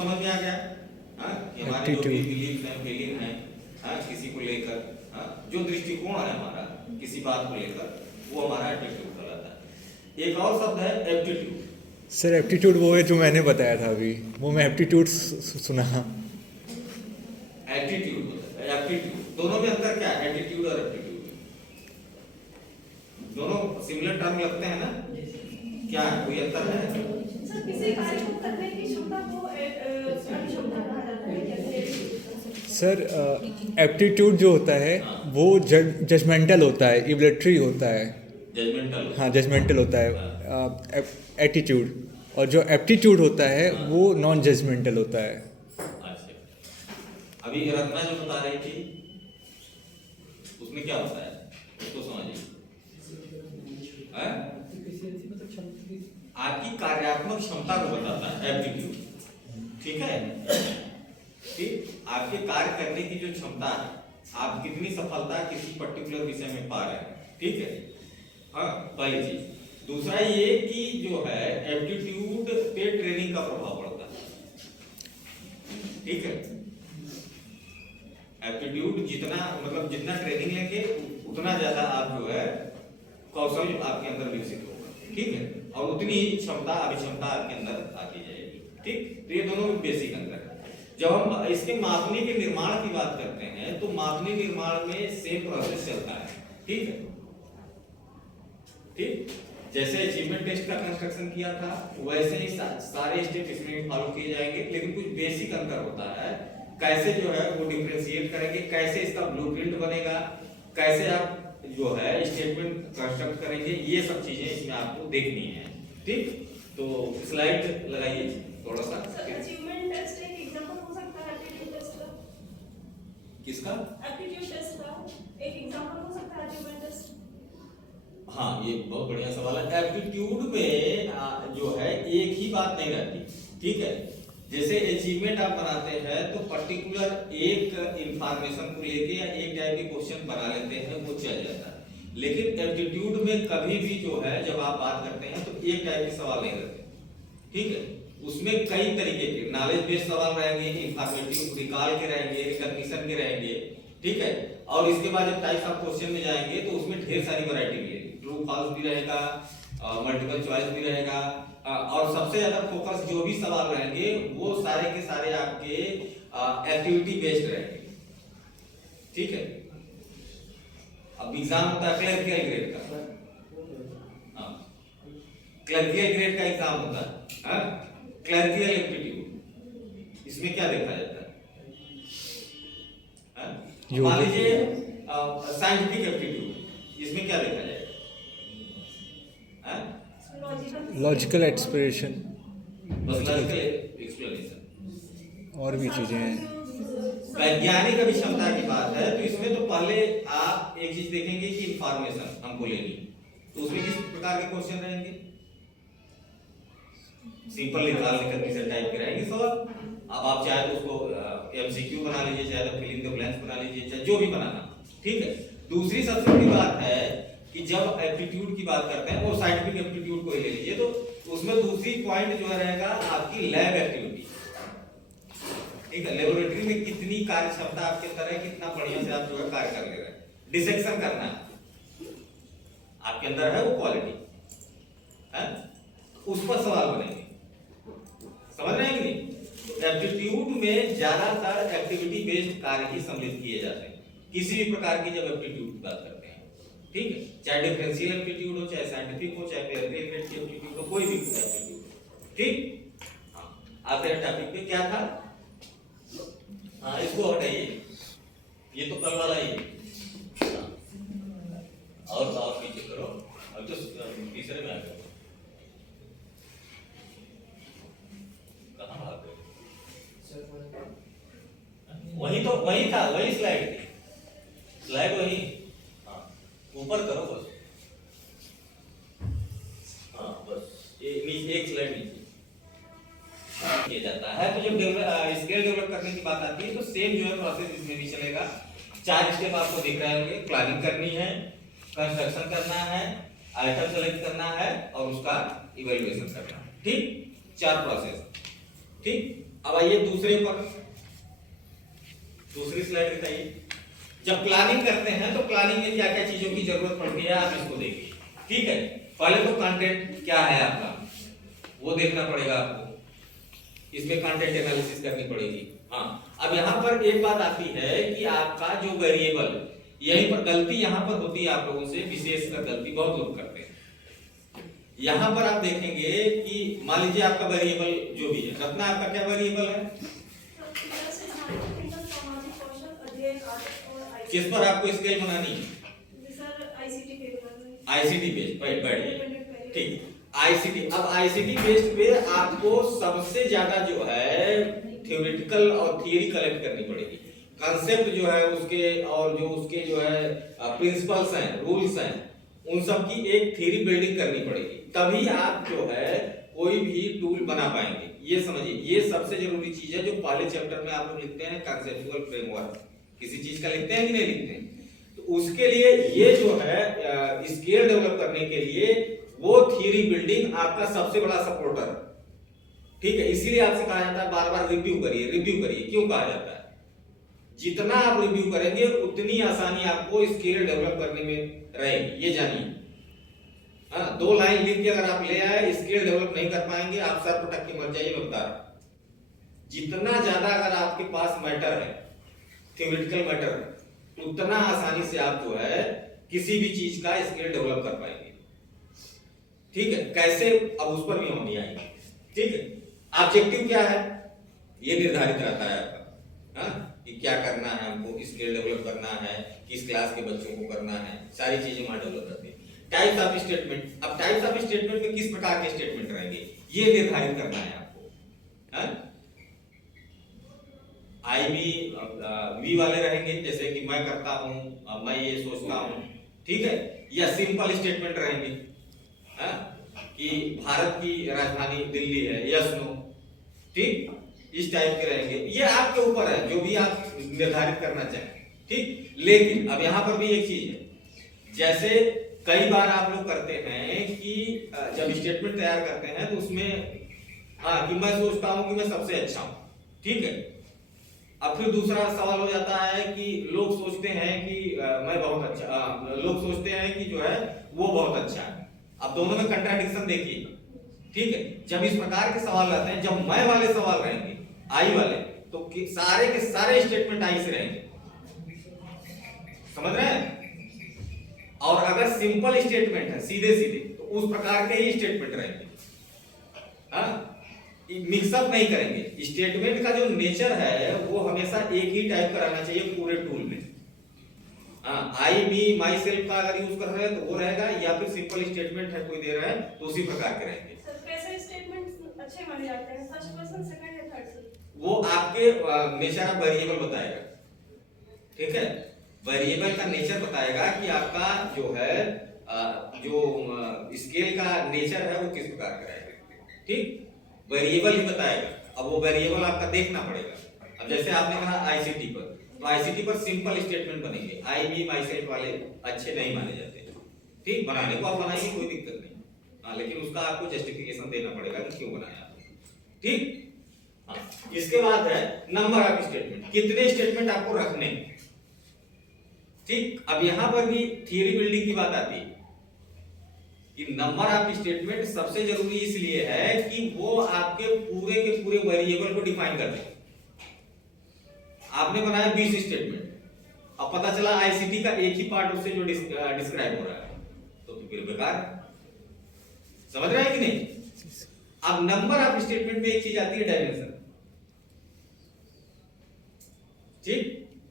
समझ में आ गया। हाँ, कि हमारे जो भी बिलीफ है, फीलिंग है, हाँ, किसी को लेकर, हाँ, जो दृष्टिकोण है हमारा किसी बात को लेकर, वो हमारा एटीट्यूड कहलाता है। एक और शब्द है एप्टीट्यूड। सर एप्टीट्यूड वो है जो मैंने बताया था अभी, वो मैं एप्टीट्यूड सुना। एटीट्यूड होता है, एप्टीट्यूड, दोनों में अंतर क्या है? एटीट्यूड और एप्टीट्यूड दोनों सिमिलर टर्म लगते हैं ना? क्या है, कोई अंतर है? सर किसी कार्य को करने की क्षमता को क्षमता कहा जाता है क्या? सर एप्टीट्यूड जो होता है वो जजमेंटल होता है, इवलेटरी होता है। जजमेंटल। हाँ, जजमेंटल होता है एटीट्यूड, और जो एप्टीट्यूड होता है वो नॉन जजमेंटल होता है। अच्छा, अभी रत्ना जो बता रही थी उसमें क्या होता है, उसको समझिए। आपकी कार्यात्मक क्षमता को बताता है एप्टीट्यूड, ठीक है? ठीक, आपके कार्य करने की जो क्षमता है, आप कितनी सफलता किसी पर्टिकुलर विषय में पा रहे हैं, ठीक है? हाँ, पहली चीज। दूसरा ये कि जो है एप्टीट्यूड पे ट्रेनिंग का प्रभाव पड़ता है, ठीक है? एप्टीट्यूड जितना मतलब जितना ट्रेनिंग लेंगे उतना ज्यादा आप जो है कौशल आपके अंदर विकसित होगा, ठीक है? और उतनी ही क्षमता अभिक्षमता आपके अंदर आती जाएगी, ठीक? तो ये दोनों में बेसिक अंतर है। जब हम इसके मापनी के निर्माण की बात करते हैं तो मापनी निर्माण में सेम प्रोसेस चलता है, ठीक है? ठीक, जैसे अचीवमेंट टेस्ट का कंस्ट्रक्शन किया था वैसे ही सारे स्टेप इसमें भी फॉलो किए जाएंगे, लेकिन कुछ बेसिक अंतर होता है। कैसे जो है वो डिफरेंशिएट करेंगे, कैसे इसका ब्लूप्रिंट बनेगा, कैसे आप जो है स्टेटमेंट कंस्ट्रक्ट करेंगे, ये सब चीजें इसमें आपको देखनी है, ठीक? तो स्लाइड लगाइए थोड़ा सा। अचीवमेंट टेस्ट एक एग्जांपल हो सकता है एप्टीट्यूड टेस्ट का? किसका? एप्टीट्यूड टेस्ट का एक एग्जांपल हो सकता है अचीवमेंट टेस्ट? हाँ, ये बहुत बढ़िया सवाल है। एप्टीट्यूड में जो है एक ही बात नहीं रहती, ठीक है? जैसे अचीवमेंट आप बनाते हैं तो पर्टिकुलर एक इंफॉर्मेशन को लेके या एक टाइप के क्वेश्चन बना लेते हैं, वो चल जाता है। लेकिन एप्टीट्यूड में कभी भी जो है जब आप बात करते हैं तो एक टाइप के सवाल नहीं रहते, ठीक है? उसमें कई तरीके के नॉलेज बेस्ड सवाल रहेंगे, इंफॉर्मेटिव, रिकॉल के रहेंगे, रिकॉग्निशन के रहेंगे, ठीक है? और इसके बाद जब टाइप्स ऑफ क्वेश्चन में जाएंगे तो उसमें ढेर सारी वैरायटी मिलेगी। ट्रू फॉल्स भी रहेगा, मल्टीपल चॉइस भी रहेगा, और सबसे ज्यादा फोकस जो भी सवाल रहेंगे वो सारे के सारे आपके एक्टिविटी बेस्ड रहेंगे, ठीक है? अब एग्जाम होता है क्लर्कियल ग्रेड का, क्लर्कियल ग्रेड का एग्जाम होता है, क्लर्कियल एप्टीट्यूड। इसमें क्या देखा जाता है? मान लीजिए साइंटिफिक एप्टीट्यूड, इसमें क्या देखा जाएगा? लॉजिकल एक्सप्रेशन, लॉजिकल एक्सप्लेनेशन, और भी चीजें हैं। वैज्ञानिक अभी क्षमता की बात है तो इसमें तो पहले आप एक चीज देखेंगे कि इंफॉर्मेशन हमको लेनी, तो उसमें किस प्रकार के क्वेश्चन रहेंगे? सिंपल निकाल रिकॉग्निशन टाइप के रहेंगे सवाल। अब आप चाहे तो उसको एमसीक्यू बना लीजिए, चाहे तो फिल इन द ब्लैंक्स बना लीजिए, चाहे जो भी बनाना, ठीक है? दूसरी सबसे बड़ी बात है कि जब एप्टीट्यूड की बात करते हैं वो साइंटिफिक एप्टीट्यूड को ही ले लीजिए, तो उसमें दूसरी पॉइंट जो रहेगा आपकी लैब एक्टिविटी, ठीक है? लेबोरेटरी में कितनी कार्य क्षमता आपके अंदर है, कितना बढ़िया से आप जो है कार्य कर ले रहे हैं, डिसेक्शन करना आपके अंदर है वो क्वालिटी है, उस पर सवाल बनेंगे। समझ रहे हैं कि नहीं? तो एप्टीट्यूड में ज्यादातर एक्टिविटी बेस्ड कार्य ही सम्मिलित किए जाते हैं किसी भी प्रकार की जब एप्टीट्यूड की बात करते हैं, ठीक है? चाहे डिफरेंशियल एप्टीट्यूड हो, चाहे साइंटिफिक हो, चाहे क्लरिकल ग्रेड की एप्टीट्यूड हो, कोई भी एप्टीट्यूड, ठीक? हाँ, आपके टॉपिक पे क्या था? हाँ, इसको हटाइए, ये तो कल वाला ही है। और पीछे करो, अब तो तीसरे में आ गए। कहाँ भाग गए? वही था, वही स्लाइड थी, स्लाइड वही। हाँ, ऊपर करो बस। हाँ, बस एक स्लाइड नीचे किया जाता है। तो जब स्केल डेवलप करने की बात आती है तो सेम जो है प्रोसेस इसमें भी चलेगा। 4 स्टेप आपको दिख रहे होंगे। प्लानिंग करनी है, कंस्ट्रक्शन करना है, आइटम सेलेक्ट करना है और उसका इवैल्यूएशन करना है, ठीक? 4 प्रोसेस, ठीक? अब आइए दूसरे पर, दूसरी स्लाइड दिखाइए। जब प्लानिंग करते हैं तो प्लानिंग में क्या क्या चीजों की जरूरत पड़ती है आप इसको देखिए, ठीक है। पहले तो कंटेंट क्या है आपका वो देखना पड़ेगा आपको, इसमें कंटेंट एनालिसिस करनी पड़ेगी। हाँ, अब यहाँ पर एक बात आती है कि आपका जो वेरिएबल, यहीं पर गलती यहाँ पर होती है आप लोगों से, विशेषकर गलती बहुत लोग करते हैं। यहाँ पर आप देखेंगे कि मान लीजिए आपका वेरिएबल जो भी है, रत्ना आपका क्या वेरिएबल है, किस पर आपको स्केल बनानी है? आईसीटी बेस्ड, बैठ ठीक, आईसीटी। अब आईसीटी बेस्ड पे आपको सबसे ज्यादा जो है थ्योरेटिकल और थियरी कलेक्ट करनी पड़ेगी, कंसेप्ट जो है उसके, और जो उसके जो है प्रिंसिपल्स हैं, रूल्स हैं, उन सब की एक थियरी बिल्डिंग करनी पड़ेगी, तभी आप जो है कोई भी टूल बना पाएंगे। ये समझिए, ये सबसे जरूरी चीज है जो पहले चैप्टर में आप लोग लिखते हैं कंसेप्चुअल फ्रेमवर्क, किसी चीज का लिखते हैं कि नहीं लिखते हैं, तो उसके लिए ये जो है स्केल डेवलप करने के लिए वो थियरी बिल्डिंग आपका सबसे बड़ा सपोर्टर है, ठीक है। इसीलिए आपसे कहा जाता है बार बार रिव्यू करिए, रिव्यू करिए। क्यों कहा जाता है? जितना आप रिव्यू करेंगे उतनी आसानी आपको स्केल डेवलप करने में रहेगी, ये जानिए। हाँ, 2 लाइन लिख के अगर आप ले आए, स्केल डेवलप नहीं कर पाएंगे, आप सर पटक के मर जाइए, मैं बता रहा हूं। जितना ज्यादा अगर आपके पास मैटर है, थ्योरेटिकल मैटर है, उतना आसानी से आप जो है किसी भी चीज का स्केल डेवलप कर पाएंगे, ठीक है। कैसे, अब उस पर भी हम नहीं आएंगे, ठीक है। ऑब्जेक्टिव क्या है ये निर्धारित रहता है आपका, हाँ, कि क्या करना है हमको, स्किल डेवलप करना है, किस क्लास के बच्चों को करना है, सारी चीजें वहां डेवलप करती है। टाइप्स ऑफ स्टेटमेंट, अब टाइप्स ऑफ स्टेटमेंट में किस प्रकार के स्टेटमेंट रहेंगे ये निर्धारित करना है आपको, हाँ? आई वी वाले रहेंगे, जैसे कि मैं करता हूं, मैं ये सोचता हूं, ठीक है, या सिंपल स्टेटमेंट रहेंगे, हाँ? कि भारत की राजधानी दिल्ली है, यस नो, ठीक, इस टाइप के रहेंगे। ये आपके ऊपर है, जो भी आप निर्धारित करना चाहें, ठीक। लेकिन अब यहाँ पर भी एक चीज है, जैसे कई बार आप लोग करते हैं कि जब स्टेटमेंट तैयार करते हैं तो उसमें हाँ कि मैं सोचता हूं कि मैं सबसे अच्छा हूं, ठीक है। अब फिर दूसरा सवाल हो जाता है कि लोग सोचते हैं कि मैं बहुत अच्छा, लोग सोचते हैं कि जो है वो बहुत अच्छा है। अब दोनों में कंट्राडिक्शन देखिए, ठीक है। जब इस प्रकार के सवाल आते हैं, जब मैं वाले सवाल रहेंगे, आई वाले, तो सारे के सारे स्टेटमेंट आई से रहेंगे, समझ रहे हैं। और अगर सिंपल स्टेटमेंट है, सीधे सीधे, तो उस प्रकार के ही स्टेटमेंट रहेंगे, हाँ, मिक्सअप नहीं करेंगे। स्टेटमेंट का जो नेचर है वो हमेशा एक ही टाइप का रहना चाहिए पूरे टूल में। आई मी माई सेल्फ का अगर यूज कर रहे हैं तो वो रहेगा, या फिर सिंपल स्टेटमेंट है कोई दे रहा है तो उसी प्रकार के रहेंगे। सर कैसे स्टेटमेंट्स अच्छे माने जाते हैं, फर्स्ट पर्सन, सेकंड या थर्ड पर्सन? वो आपके नेचर ऑफ वेरिएबल बताएगा, ठीक है। वेरिएबल का नेचर बताएगा कि आपका जो है जो स्केल का नेचर है वो किस प्रकार का रहेगा, ठीक। वेरिएबल ही बताएगा। अब वो वेरिएबल आपका देखना पड़ेगा। अब जैसे आपने कहा आईसीटी पर, तो आईसीटी पर सिंपल स्टेटमेंट बनेंगे, आई मी माई सेल्फ वाले अच्छे नहीं माने जाते, ठीक। बनाने को आप बनाइए, कोई दिक्कत नहीं, हाँ, लेकिन उसका आपको जस्टिफिकेशन देना पड़ेगा कि क्यों बनाया आपने, ठीक। हाँ, इसके बाद है नंबर ऑफ स्टेटमेंट, कितने स्टेटमेंट आपको रखने, ठीक। अब यहां पर भी थियरी बिल्डिंग की बात आती है कि नंबर ऑफ स्टेटमेंट सबसे जरूरी इसलिए है कि वो आपके पूरे के पूरे वेरिएबल को डिफाइन कर दे। आपने बनाया 20 स्टेटमेंट, अब पता चला आईसीटी का एक ही पार्ट उससे जो डिस्क्राइब हो रहा है, तो फिर बेकार, समझ रहे हैं कि नहीं। अब नंबर ऑफ स्टेटमेंट में एक चीज आती है डायमेंशन, ठीक,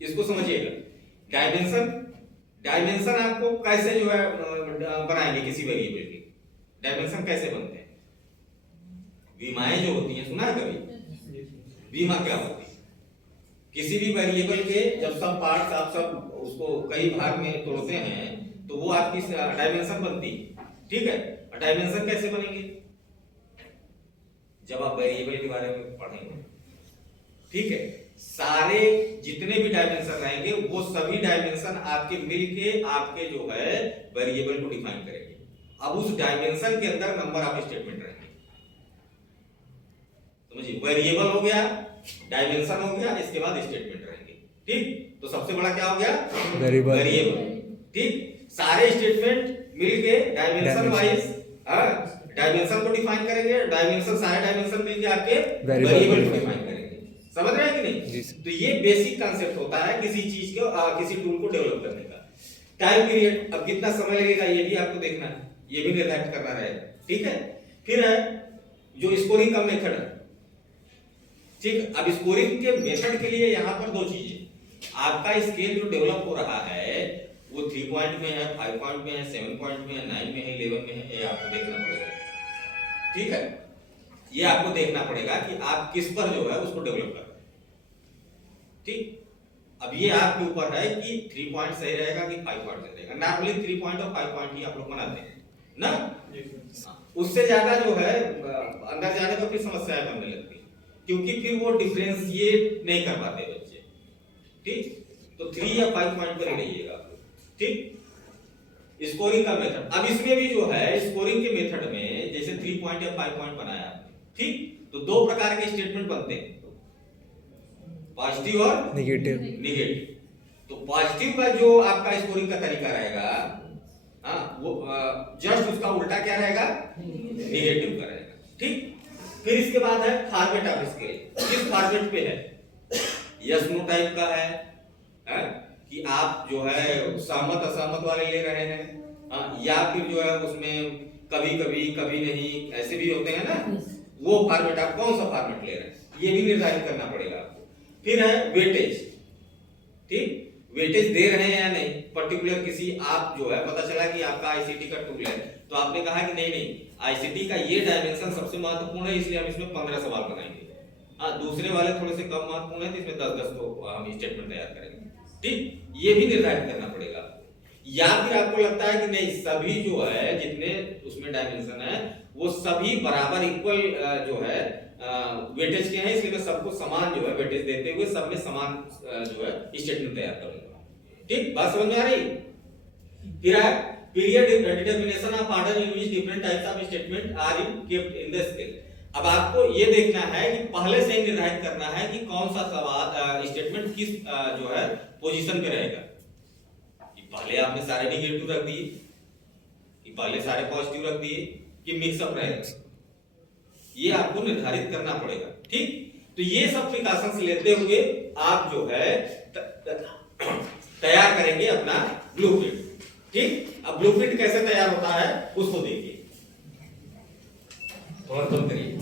इसको समझिएगा। डायमेंशन आपको कैसे जो है बनाएंगे किसी वेरिएबल की, डायमेंशन कैसे बनते हैं? विमाएं जो होती हैं, सुना है कभी? विमा क्या होती है? किसी भी वेरिएबल के जब सब पार्ट्स आप सब उसको कई भाग में तोड़ते हैं तो वो आपकी डायमेंशन बनती है, ठीक है। डायमेंशन कैसे बनेंगे? जब आप वेरिएबल के बारे में पढ़ेंगे, ठीक है। सारे जितने भी डायमेंशन रहेंगे वो सभी डायमेंशन आपके मिलके आपके जो है वेरिएबल को डिफाइन करेंगे। अब उस डायमेंशन के अंदर नंबर ऑफ स्टेटमेंट रहेंगे, समझिए, वेरिएबल हो गया, डायमेंशन हो गया, इसके बाद स्टेटमेंट रहेंगे। ठीक, तो सबसे बड़ा क्या हो गया? वेरिएबल। ठीक, सारे स्टेटमेंट मिलके डायमेंशन वाइज डायमेंशन को डिफाइन करेंगे, डायमेंशन सारे डायमेंशन मिलके आपके वेरिएबल को डिफाइन करेंगे। समझ रहे हैं कि नहीं? तो ये बेसिक कांसेप्ट होता है किसी चीज को किसी टूल को डेवलप करने का। टाइम पीरियड, अब कितना समय लगेगा ये भी आपको देखना है, ये भी निर्धारित करना रहेगा। ठीक है, फिर है जो स्कोरिंग का मेथड है। ठीक, अब स्कोरिंग के मेथड के लिए यहाँ पर दो चीजें, आपका स्केल जो डेवलप हो रहा है वो 3 पॉइंट में है, 5 पॉइंट में है, 7 पॉइंट में है, 9 में है, 11 में है, ये आपको देखना पड़ेगा। ठीक है, ये आपको देखना पड़ेगा कि आप किस पर जो है उसको डेवलप कर रहे हैं। ठीक, अब ये आपके ऊपर है कि 3 पॉइंट सही रहेगा कि 5 पॉइंट सही रहेगा। नॉर्मली 3 पॉइंट और 5 पॉइंट ही आप लोग बनाते हैं ना, उससे ज्यादा जो है अंदर जाने पर फिर समस्याएं बनने लगती है, क्योंकि फिर वो डिफरेंशिएट नहीं कर पाते बच्चे। ठीक, तो 3 या 5 पॉइंट पर ही रहिएगा आप लोग। ठीक, स्कोरिंग का मेथड, अब इसमें भी जो है स्कोरिंग के मेथड में जैसे 3 पॉइंट या 5 पॉइंट बनाया आपने, ठीक, तो दो प्रकार के स्टेटमेंट बनते हैं, पॉजिटिव और नेगेटिव। तो पॉजिटिव का जो आपका स्कोरिंग का तरीका रहेगा, हाँ, वो जस्ट उसका उल्टा क्या रहेगा? नेगेटिव का रहेगा। ठीक, फिर इसके बाद है फॉर्मेट ऑफ स्केल। किस फॉर्मेट पे है? यस नो टाइप का है कि आप जो है सहमत असहमत वाले ले रहे हैं, या फिर जो है उसमें कभी कभी कभी नहीं ऐसे भी होते हैं ना, वो फॉर्मेट आप कौन सा फॉर्मेट ले रहे हैं ये भी निर्धारित करना पड़ेगा आपको। फिर है वेटेज। ठीक, वेटेज दे रहे हैं या नहीं, पर्टिकुलर किसी आप जो है पता चला कि आपका आईसीटी का टूल है, तो आपने कहा कि नहीं आईसीटी का ये डायमेंशन सबसे महत्वपूर्ण है, इसलिए हम इसमें 15 सवाल बनाएंगे। हाँ, दूसरे वाले थोड़े से कम महत्वपूर्ण है तो इसमें 10-10 तो हम स्टेटमेंट तैयार करेंगे। ठीक, ये भी निर्धारित करना पड़ेगा। या फिर आपको लगता है कि नहीं सभी जो है जितने उसमें डायमेंशन है वो सभी बराबर इक्वल जो है वेटेज के हैं, इसलिए मैं सबको समान जो है वेटेज देते हुए सब में समान जो है स्टेटमेंट तैयार करूंगा। ठीक, बात समझ में आ रही? फिर है period determination of order in which different types of statement are kept in the scale. अब आपको ये देखना है कि पहले से ही निर्धारित करना है कि कौन सा सवाल स्टेटमेंट किस जो है पोजीशन पे रहेगा। कि पहले आपने सारे नेगेटिव रख दिए, कि पहले सारे पॉजिटिव रख दिए, कि मिक्सअप रहेगा, ये आपको निर्धारित करना पड़ेगा। ठीक, तो ये सब प्रिकॉशंस लेते हुए आप जो है तैयार करेंगे अपना ब्लूप्रिंट। ठीक, अब ब्लूप्रिंट कैसे तैयार होता है उसको देखिए, थोड़ा करिए।